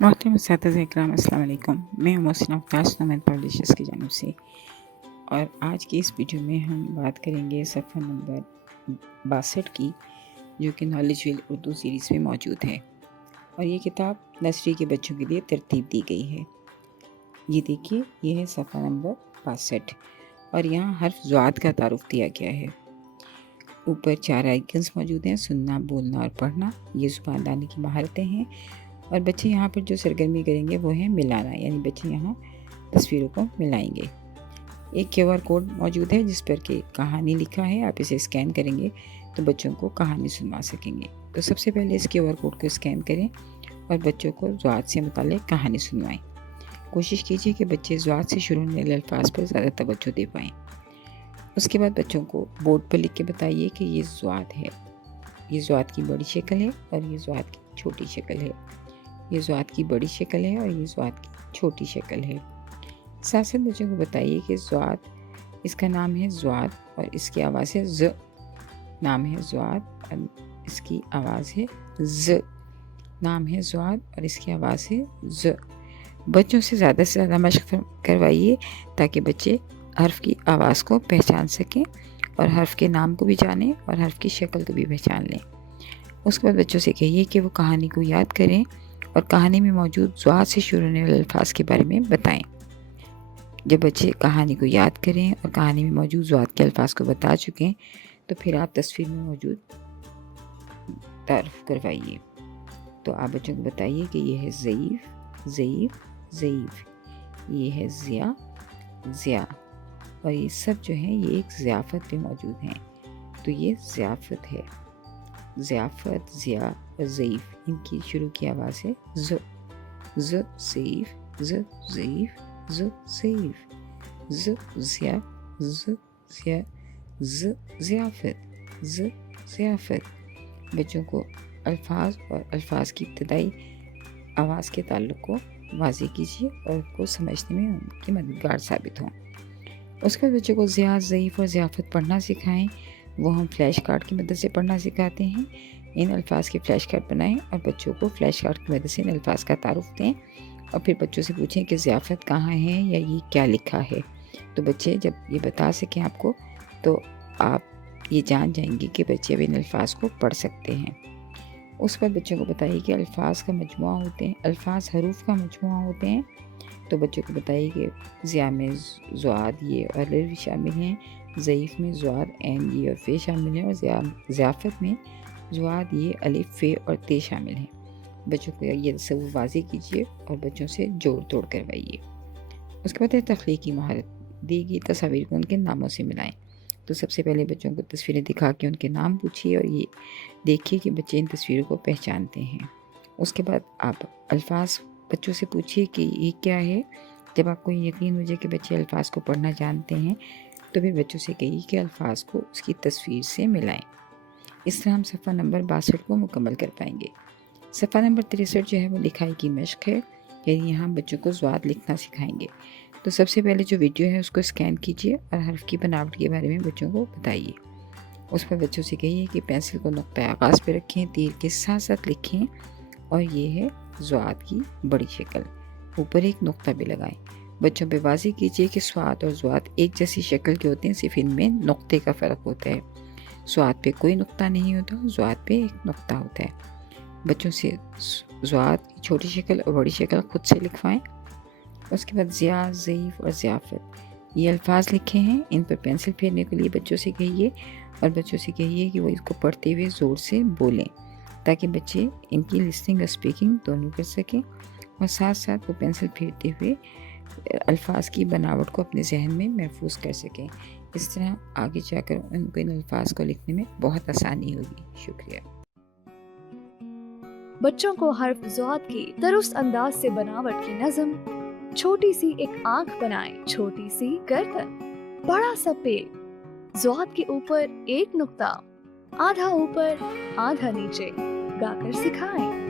मोहतरम अस्तिज़ इकराम अस्सलाम वालेकुम। मैं मोहसिन अफ्ताश नमद पब्लिशर्स की जानिब से, और आज की इस वीडियो में हम बात करेंगे सफ़ा नंबर 62 की, जो कि नॉलेज व्हील उर्दू सीरीज़ में मौजूद है। और ये किताब नर्सरी के बच्चों के लिए तरतीब दी गई है। ये देखिए, ये है सफ़ा नंबर 62 और यहाँ हर्फ ज़ुआद का तारुफ दिया गया है। ऊपर 4 आइकन्स मौजूद हैं: सुनना, बोलना और पढ़ना। ये ज़ुबानदानी की महारतें हैं। और बच्चे यहाँ पर जो सरगर्मी करेंगे वो है मिलाना, यानी बच्चे यहाँ तस्वीरों को मिलाएंगे। एक QR कोड मौजूद है जिस पर कि कहानी लिखा है। आप इसे स्कैन करेंगे तो बच्चों को कहानी सुनवा सकेंगे। तो सबसे पहले इस QR कोड को स्कैन करें और बच्चों को ज़ुआद से मुताल्लिक़ कहानी सुनवाएं। कोशिश कीजिए कि बच्चे ज़ुआद से शुरू होने वाले अल्फाज पर ज़्यादा तवज्जो दे पाएँ। उसके बाद बच्चों को बोर्ड पर लिख के बताइए कि ये ज़ुआद है, ये ज़ुआद की बड़ी शक्ल है और ये ज़ुआद की छोटी शक्ल है। ये ज़ुआद की बड़ी शक्ल है और ये ज़ुआद की छोटी शक्ल है। साथ साथ बच्चों को बताइए कि ज़ुआद, इसका नाम है ज़ुआद और इसकी आवाज़ है ज़। नाम है ज़ुआद और इसकी आवाज़ है ज़। नाम है ज़ुआद और इसकी आवाज़ है ज़। बच्चों से ज़्यादा मशक़ करवाइए ताकि बच्चे हर्फ की आवाज़ को पहचान सकें और हर्फ के नाम को भी जानें और हर्फ की शक्ल को भी पहचान लें। उसके बाद बच्चों से कहिए कि वो कहानी को याद करें और कहानी में मौजूद ज़ुआद से शुरू होने वाले अल्फाज के बारे में बताएं। जब बच्चे कहानी को याद करें और कहानी में मौजूद ज़ुआद के अल्फाज को बता चुकें तो फिर आप तस्वीर में मौजूद तारुफ करवाइए। तो आप बच्चों को बताइए कि ये है ज़ईफ़, ज़ईफ़, ज़ईफ़। ये है ज़िया, ज़िया। और ये सब जो है ये एक ज़ियाफ़त पे मौजूद हैं। तो ये ज़ियाफ़त है। ज़ियाफ़त, ज़िया और ज़ईफ़, इनकी शुरू की आवाज़ है ज़। ज़ ज़ईफ़, ज़ ज़ईफ़, ज़ ज़ईफ़, ज़ ज़िया, ज़ ज़िया, ज़ ज़ियाफ़त, ज़ ज़ियाफ़त। बच्चों को अल्फाज और अल्फाज की इब्तदाई आवाज़ के ताल्लुक़ को वाज़ेह कीजिए और उनको समझने में उनकी मददगार साबित हों। उसके बाद बच्चों को ज़िया, ज़ईफ़ और ज़ियाफ़त पढ़ना सिखाएं। वो हम फ्लैश कार्ड की मदद से पढ़ना सिखाते हैं। इन अल्फाज के फ्लैश कार्ड बनाएं और बच्चों को फ्लैश कार्ड की मदद से इन अल्फाज का तारुफ दें और फिर बच्चों से पूछें कि ज़ियाफ़त कहाँ है या ये क्या लिखा है। तो बच्चे जब ये बता सकें आपको तो आप ये जान जाएंगे कि बच्चे अब इन अल्फाज को पढ़ सकते हैं। उस पर बच्चों को बताइए कि अल्फाज का मजमुआ होते हैं, अल्फाज हरूफ का मजमुआ होते हैं। तो बच्चों को बताइए कि ज़िया में ज़ुआद, ये और अलिफ भी शामिल हैं। ज़ईफ़ में ज़ुआद, ऐन, ये और फ़े शामिल हैं। और ज़ियाफ़त में ज़ुआद, ये, अलिफ, फ़े और ते शामिल हैं। बच्चों को ये सब वाज़ेह कीजिए और बच्चों से जोड़ तोड़ करवाइए। उसके बाद तख्लीकी महारत, दी गई तस्वीर को उनके नामों से मिलाएं। तो सबसे पहले बच्चों को तस्वीरें दिखा के उनके नाम पूछिए और ये देखिए कि बच्चे इन तस्वीरों को पहचानते हैं। उसके बाद आप अल्फाज बच्चों से पूछिए कि ये क्या है। जब आपको यकीन हो जाए कि बच्चे अल्फाज को पढ़ना जानते हैं तो फिर बच्चों से कहिए कि अल्फाज को उसकी तस्वीर से मिलाएं। इस तरह हम सफ़ा नंबर 62 को मुकम्मल कर पाएंगे। सफ़ा नंबर 63 जो है वो लिखाई की मशक़ है, यानी यहाँ बच्चों को ज़ुआद लिखना सिखाएंगे। तो सबसे पहले जो वीडियो है उसको स्कैन कीजिए और हर्फ की बनावट के बारे में बच्चों को बताइए। उस पर बच्चों से कहिए कि पेंसिल को नुक्ता आगाज़ पे रखें, तीर के साथ साथ लिखें और ये है ज़ुआद की बड़ी शक्ल। ऊपर एक नुक्ता भी लगाएं। बच्चों पे वाज़ेह कीजिए कि स्वाद और ज़ुआद एक जैसी शक्ल के होते हैं, सिर्फ इनमें नुक्ते का फ़र्क होता है। स्वाद पे कोई नुक्ता नहीं होता, ज़ुआद पे एक नुक्ता होता है। बच्चों से ज़ुआद की छोटी शक्ल और बड़ी शक्ल खुद से लिखवाएं। उसके बाद ज़िया, ज़ईफ़ और ज़ियाफ़त, ये अल्फाज लिखे हैं, इन पर पेंसिल फेरने के लिए बच्चों से कहिए और बच्चों से कहिए कि वो इसको पढ़ते हुए ज़ोर से बोलें ताकि बच्चे इनकी लिसनिंग और स्पीकिंग दोनों कर सकें और साथ साथ वो पेंसिल फेरते हुए अल्फाज की बनावट को अपने जहन में महफूज कर सकें। इस तरह आगे जाकर उनको इन अल्फाज को लिखने में बहुत आसानी होगी। शुक्रिया। बच्चों को हर्फ ज़ुआद की दुरुस्त अंदाज से बनावट की नज़म, छोटी सी एक आंख बनाएं, छोटी सी गर्दन, बड़ा सा पेट, ज़ुआद के ऊपर एक नुक्ता, आधा ऊपर आधा नीचे, गाकर सिखाएं।